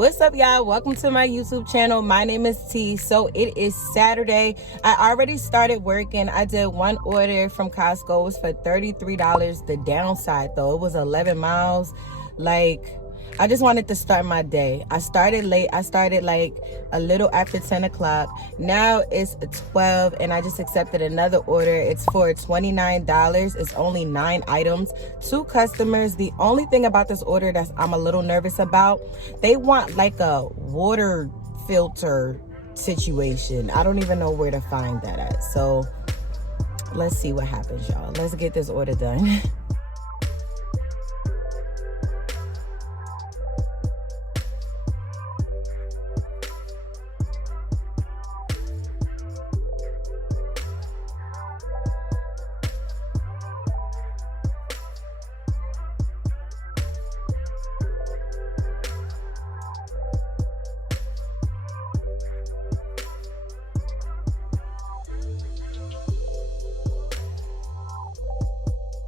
What's up, y'all? Welcome to my YouTube channel. My name is T. So it is Saturday. I already started working. I did one order from Costco. It was for $33. The downside though, it was 11 miles. Like, I just wanted to start my day. I started late. I started like a little after 10 o'clock. Now it's 12 and I just accepted another order. It's for $29. It's only 9 items, 2 customers. The only thing about this order that I'm a little nervous about, they want like a water filter situation. I don't even know where to find that at. So let's see what happens, y'all. Let's get this order done.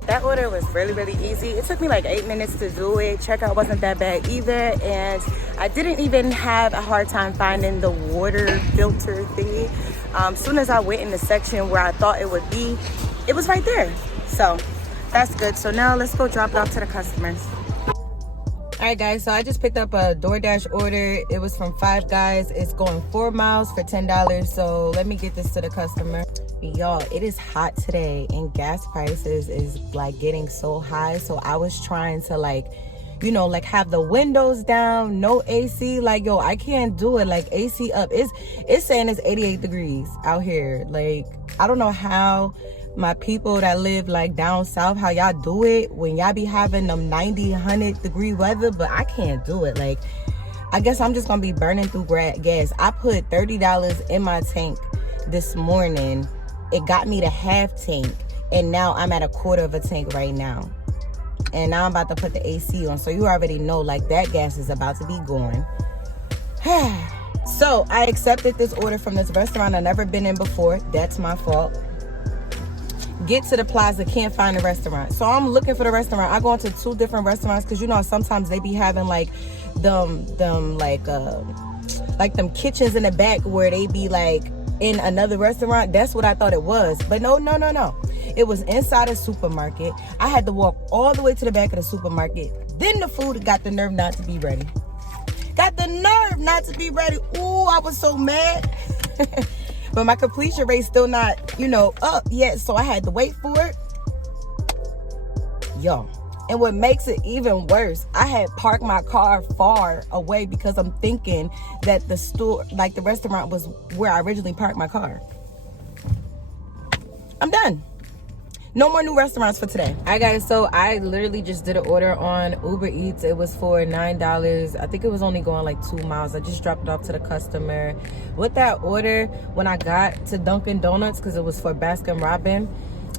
That order was really easy. It took me like 8 minutes to do it. Checkout wasn't that bad either. And I didn't even have a hard time finding the water filter thingy. Soon as I went in the section where I thought it would be, it was right there. So that's good. So now let's go drop it off to the customers. All right, guys, so I just picked up a Doordash order. It was from Five Guys. It's going 4 miles for $10. So let me get this to the customer. Y'all, it is hot today and gas prices is like getting so high. So I was trying to like, you know, like have the windows down, no AC. Like, yo, I can't do it. Like AC up. It's saying it's 88 degrees out here. Like, I don't know how my people that live like down south, how y'all do it when y'all be having them 90, 100 degree weather, but I can't do it. Like, I guess I'm just gonna be burning through gas. I put $30 in my tank this morning. It got me to half tank, and now I'm at a quarter of a tank right now. And now I'm about to put the AC on, so you already know like that gas is about to be going. So I accepted this order from this restaurant I've never been in before. That's my fault. Get to the plaza, can't find a restaurant. So I'm looking for the restaurant. I go into 2 different restaurants because you know sometimes they be having like them like them kitchens in the back where they be like in another restaurant. That's what I thought it was. But no. It was inside a supermarket. I had to walk all the way to the back of the supermarket. Then the food got the nerve not to be ready. Ooh, I was so mad. But my completion rate's still not, you know, up yet. So I had to wait for it. Yo. And what makes it even worse, I had parked my car far away because I'm thinking that the store, like the restaurant, was where I originally parked my car. I'm done. No more new restaurants for today. All right, guys, so I literally just did an order on Uber Eats. It was for $9. I think it was only going like 2 miles. I just dropped it off to the customer. With that order, when I got to Dunkin' Donuts, because it was for Baskin Robbins,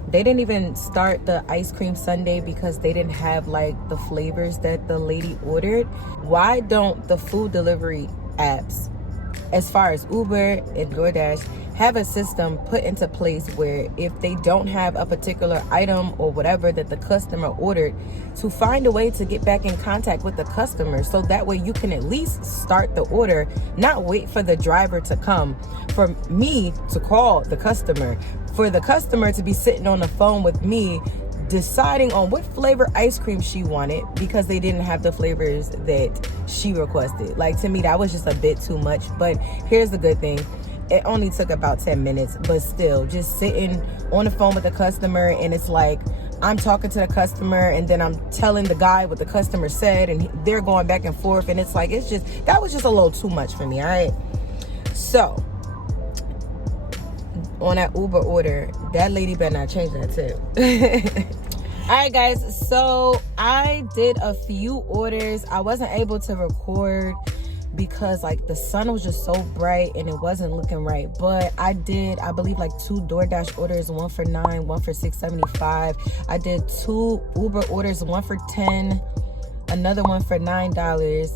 they didn't even start the ice cream sundae because they didn't have like the flavors that the lady ordered. Why don't the food delivery apps, as far as Uber and DoorDash, have a system put into place where if they don't have a particular item or whatever that the customer ordered, to find a way to get back in contact with the customer, so that way you can at least start the order, not wait for the driver to come, for me to call the customer, for the customer to be sitting on the phone with me deciding on what flavor ice cream she wanted because they didn't have the flavors that she requested. Like, to me, that was just a bit too much. But here's the good thing. It only took about 10 minutes, but still, just sitting on the phone with the customer, and it's like I'm talking to the customer and then I'm telling the guy what the customer said, and they're going back and forth, and it's like, that was just a little too much for me. All right, so on that Uber order, that lady better not change that tip. All right, guys, so I did a few orders. I wasn't able to record because like the sun was just so bright and it wasn't looking right, but I did, I believe, like 2 DoorDash orders, one for $9, one for $6.75. I did 2 Uber orders, one for $10, another one for $9.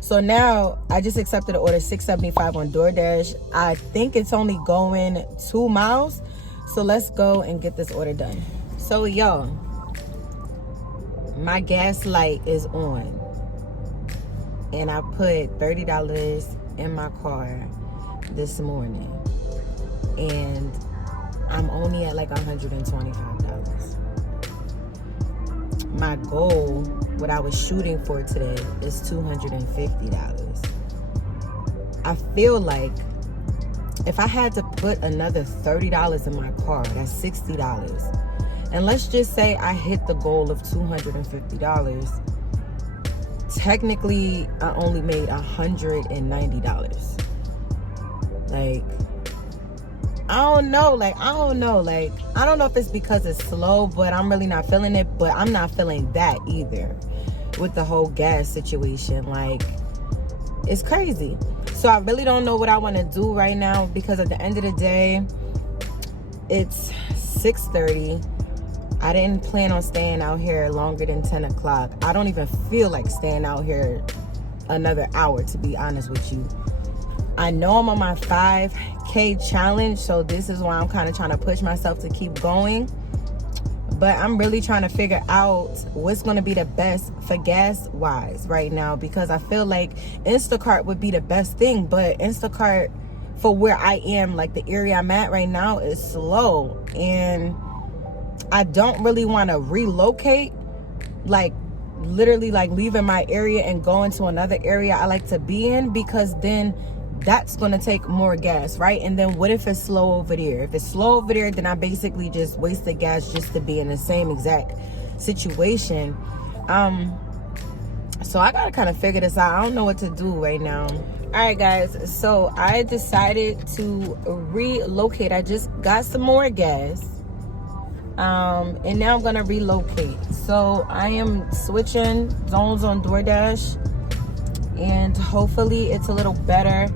So now I just accepted the order, $6.75 on DoorDash. I think it's only going 2 miles, so let's go and get this order done. So y'all, my gas light is on. and I put $30 in my car this morning, and I'm only at like $125. My goal, what I was shooting for today, is $250. I feel like if I had to put another $30 in my car, that's $60. And let's just say I hit the goal of $250. Technically, I only made $190. Like, I don't know. I don't know if it's because it's slow, but I'm really not feeling it. But I'm not feeling that either with the whole gas situation. Like, it's crazy. So I really don't know what I want to do right now, because at the end of the day, it's 6:30. I didn't plan on staying out here longer than 10 o'clock. I don't even feel like staying out here another hour, to be honest with you. I know I'm on my 5K challenge, so this is why I'm kind of trying to push myself to keep going. But I'm really trying to figure out what's going to be the best for gas wise right now, because I feel like Instacart would be the best thing, but Instacart for where I am, like the area I'm at right now, is slow, and I don't really want to relocate, like literally like leaving my area and going to another area I like to be in, because then that's going to take more gas, right? And then what if it's slow over there? If it's slow over there, then I basically just wasted gas just to be in the same exact situation. So I gotta kind of figure this out. I don't know what to do right now. All right, guys, so I decided to relocate. I just got some more gas, and now I'm gonna relocate. So I am switching zones on Doordash, and hopefully it's a little better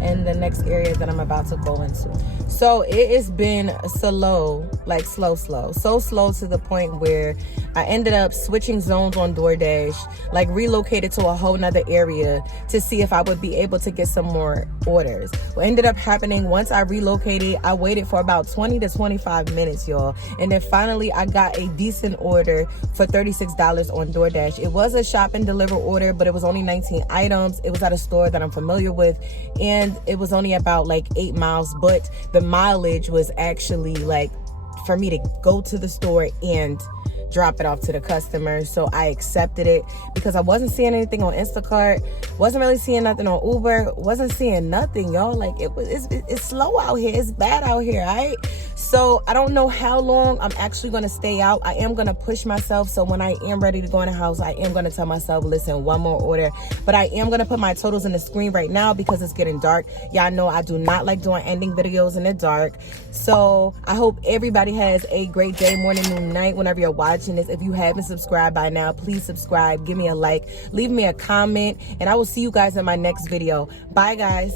in the next area that I'm about to go into. So it has been slow, like slow, so slow to the point where I ended up switching zones on Doordash, like relocated to a whole nother area to see if I would be able to get some more orders. What ended up happening, once I relocated, I waited for about 20 to 25 minutes, y'all. And then finally I got a decent order for $36 on Doordash. It was a shop and deliver order, but it was only 19 items. It was at a store that I'm familiar with, and it was only about like 8 miles, but the mileage was actually like for me to go to the store and drop it off to the customer. So I accepted it because I wasn't seeing anything on Instacart, wasn't really seeing nothing on Uber, wasn't seeing nothing, y'all. Like it's slow out here, it's bad out here, all right? So I don't know how long I'm actually gonna stay out. I am gonna push myself, so when I am ready to go in the house, I am gonna tell myself, listen, one more order. But I am gonna put my totals in the screen right now because it's getting dark. Y'all know I do not like doing ending videos in the dark. So I hope everybody has a great day, morning, noon, night, whenever you're watching this. If you haven't subscribed by now, please subscribe, give me a like, leave me a comment, and I will see you guys in my next video. Bye, guys.